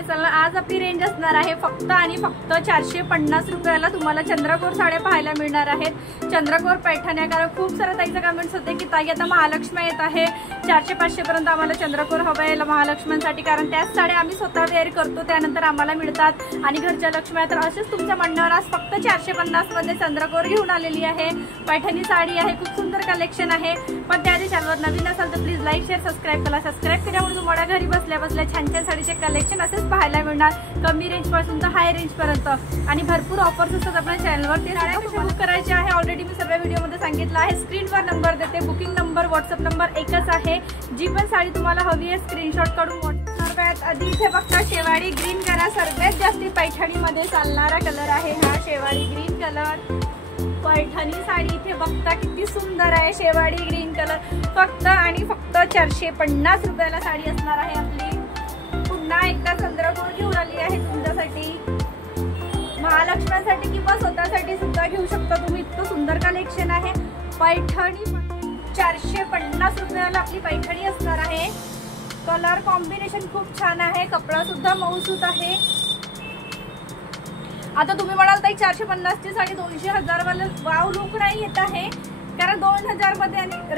चला आज आपली रेंज असणार आहे फक्त आणि फक्त 450 रुपयाला तुम्हाला चंद्रकोर साड्या पाहायला मिळणार आहेत। चंद्रकोर पैठण्या, कारण खूप सारे ताईचे कमेंट्स होते की ताई आता महालक्ष्मी येत आहे, 400-500 पर्यंत आम्हाला चंद्रकोर हवं आहे महालक्ष्म्यांसाठी, कारण त्याच साड्या आम्ही स्वतः तयारी करतो त्यानंतर आम्हाला मिळतात आणि घरच्या लक्ष्म्या। तर असेच तुमच्या म्हणण्यावर आज फक्त 450 मध्ये चंद्रकोर घेऊन आलेली आहे। पैठणी साडी आहे, खूप सुंदर कलेक्शन आहे। पण त्याआधी चॅनलवर नवीन असाल तर प्लीज लाईक शेअर सबस्क्राईब करा। सबस्क्राईब केल्यामुळे तुम्हाला घरी बसल्या बसल्या छान छान साडीचे कलेक्शन असेच पाहायला मिळणार, कमी रेंज पासून तर हाय रेंज पर्यंत, आणि भरपूर ऑफर्स असतात आपल्या चॅनलवर। ते साड्या कशा बुक करायच्या आहे ऑलरेडी मी सगळ्या व्हिडिओमध्ये सांगितलं आहे। स्क्रीनवर नंबर देते, बुकिंग नंबर व्हॉट्सअप नंबर एकच आहे। जी पण साडी तुम्हाला हवी आहे स्क्रीनशॉट काढून व्हॉट्सअप। आधी इथे बघता शेवाळी ग्रीन कलर सर्वात जास्त पैठणी मध्ये चालणारा कलर आहे हा शेवाळी ग्रीन कलर। पैठणी साडी इथे बघता किती सुंदर आहे, शेवाळी ग्रीन कलर फक्त आणि फक्त 450 रुपयाला साडी असणार आहे आपली। पुन्हा एकदा चंद्रकोर घेऊन आली आहे तुमच्यासाठी, महालक्ष्म्यांसाठी किंवा स्वतःसाठी सुद्धा घेऊ शकता तुम्ही, इतकं सुंदर कलेक्शन आहे। पैठणी 450 रुपयाला आपली पैठणी असणार आहे। कलर कॉम्बिनेशन खूप छान आहे, कपडा सुद्धा मऊसूत आहे। आता तुम्ही म्हणाल ताई 450 ची साडी 200-1000 वाला वाव लुक नाही येत आहे, कारण 2000 मध्ये आणि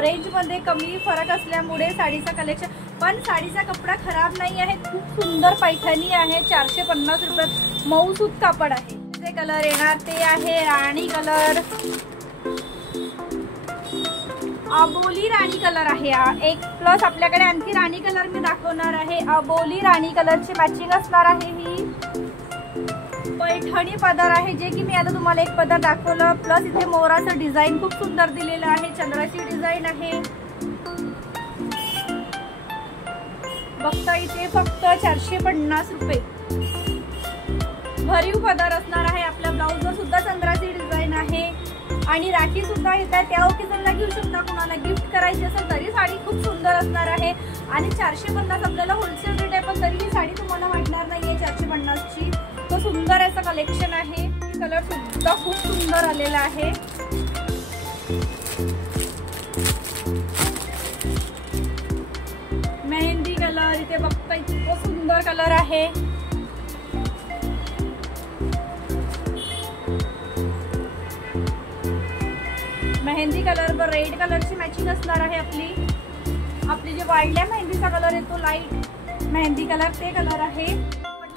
रेंज मध्ये कमी फरक असल्यामुळे साडीचा कलेक्शन, पण साडीचा कपडा खराब नाही आहे, खूप सुंदर पैठणी आहे। 450 रुपयात मऊसूत कापड आहे। जे कलर येणार ते आहे राणी कलर, अबोली राणी कलर आहे एक, प्लस आपल्याकडे आणखी राणी कलर मी दाखवणार आहे। अबोली राणी कलरची मॅचिंग असणार आहे ही पैठणी पदर आहे, जे की मी आता तुम्हाला एक पदर दाखवलं, प्लस इथे मोराचं डिझाइन खूप सुंदर दिलेलं आहे, चंद्राची डिझाइन आहे। बघता इथे फक्त 450 रुपये भरीव पदर असणार आहे। आपल्या ब्लाउजवर सुद्धा चंद्राची डिझाइन आहे आणि राखी सुद्धा येत आहे, त्या ओकेजनला घेऊ शकता, कुणाला गिफ्ट करायची असेल तरी साडी खूप सुंदर असणार आहे। आणि 450 आपल्याला होलसेल रेट आहे, पण तरी ही साडी तुम्हाला वाटणार नाहीये 450 ची, तो सुंदर असं कलेक्शन आहे। कलर सुद्धा खूप सुंदर आलेला आहे। मेहंदी कलर इथे बघता इतकं सुंदर कलर आहे। मेहंदी कलर वर रेड कलरची मॅचिंग असणार आहे आपली जे वाढल्या मेहंदीचा कलर येतो लाईट मेहंदी कलर ते कलर आहे।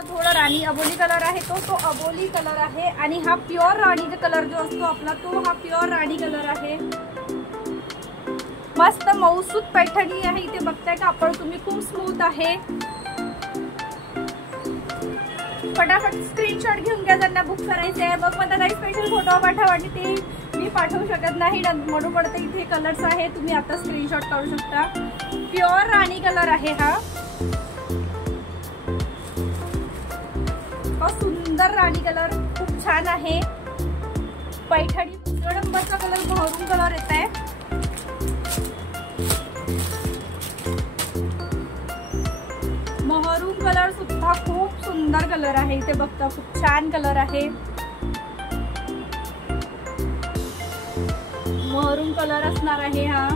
थोडा राणी अबोली कलर आहे तो अबोली कलर आहे, आणि हा प्युअर राणी कलर जो असतो आपला तो हा प्युअर राणी कलर आहे। मस्त मऊसूत पैठणी आहे, इथे बघताय कापड तुम्ही खूप स्मूथ आहे। फटाफट स्क्रीनशॉट घेऊन घ्या ज्यांना बुक करायचे आहे। मग मला काही स्पेशल फोटो पाठवा आणि ते मी पाठवू शकत नाही म्हणून पडते, इथे कलर्स आहे तुम्ही आता स्क्रीनशॉट काढू शकता। प्युअर राणी कलर आहे हा, सुंदर राणी कलर खूप छान आहे। पैठणी नंबरचा कलर महरून कलर येत आहे, महरून कलर सुद्धा खूप सुंदर कलर आहे। इथे बघता खूप छान कलर आहे, महरून कलर असणार आहे हा।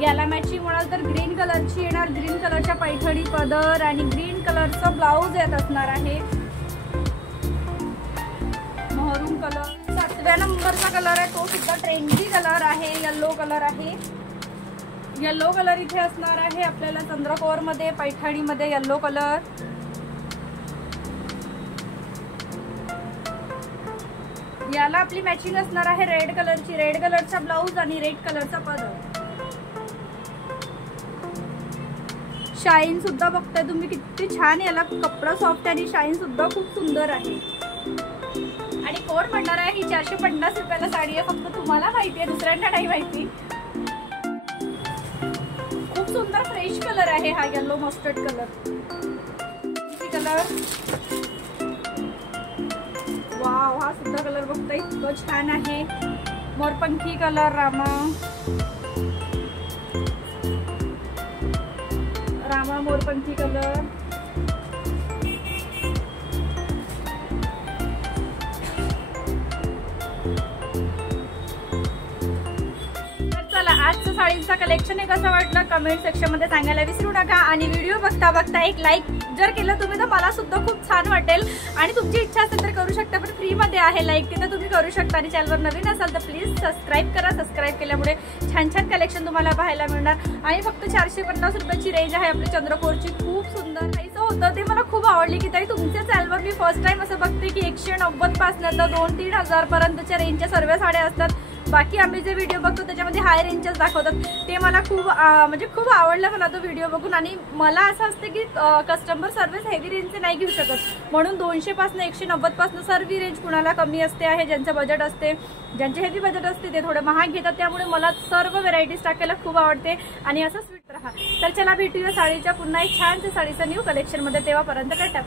याला मॅचिंग म्हणाल तर ग्रीन कलरची येणार, ग्रीन कलरच्या पैठणी पदर आणि ग्रीन कलरचा ब्लाउज येत असणार आहे। महरून कलर 7व्या नंबरचा कलर आहे, तो सुद्धा ट्रेंडी कलर आहे, येलो कलर आहे। येलो कलर इथे असणार आहे आपल्याला चंद्रकोर मध्ये पैठणी मध्ये येलो कलर। याला आपली मॅचिंग असणार आहे रेड कलरची, रेड कलरचा ब्लाउज आणि रेड कलरचा पदर। शाईन सुद्धा बघताय तुम्ही किती छान, याला कपडा सॉफ्ट आणि शाईन सुद्धा खूप सुंदर आहे। आणि कोण म्हणणार आहे ही 450 रुपयाला साडी आहे, फक्त तुम्हाला माहिती आहे, दुसऱ्यांना नाही माहिती। खूप सुंदर फ्रेश कलर आहे हा येलो मस्टर्ड कलर वाव, हा सुद्धा कलर बघताय इतकं छान आहे। मोरपंखी कलर, रामा मोरपंखी कलर, साडींचा कलेक्शन हे कसं वाटलं कमेंट सेक्शन मध्ये सांगायला विसरू नका। आणि व्हिडिओ बघता बघता एक लाईक जर केलं तुम्ही तर मला सुद्धा खूप छान वाटेल। आणि तुमची इच्छा असेल तर करू शकता, पण फ्री मध्ये आहे, लाईक तिथे तुम्ही करू शकता। आणि चॅनलवर नवीन असाल तर प्लीज सबस्क्राईब करा, सबस्क्राईब केल्यामुळे छान छान कलेक्शन तुम्हाला पाहायला मिळणार। आणि फक्त 450 रुपयाची रेंज आहे आपली चंद्रकोरची। खूप सुंदर काहीचं होतं ते मला खूप आवडली की ताई तुमच्या चॅनलवर मी फर्स्ट टाइम असं बघते की 190 पासून तर 2-3 हजार पर्यंतच्या रेंजच्या सर्व साड्या असतात। बाकी आम्ही जे व्हिडिओ बघतो त्याच्यामध्ये हाय रेंजच दाखवतात, ते मला खूप म्हणजे खूप आवडलं मला तो व्हिडिओ बघून। आणि मला असं असतं की कस्टमर सर्व्हिस हेवी रेंजचे नाही घेऊ शकत, म्हणून 200 पासून 190 पासून सर्व रेंज कुणाला कमी असते आहे, ज्यांचं बजेट असते, ज्यांचे हेवी बजेट असते ते थोडे महाग घेतात। त्यामुळे मला सर्व व्हरायटीज टाकायला खूप आवडते आणि असं स्वीट राहा। तर चला भेटूया साडीच्या पुन्हा एक छानशा साडीचं न्यू कलेक्शन मध्ये, तेव्हापर्यंत टाटा।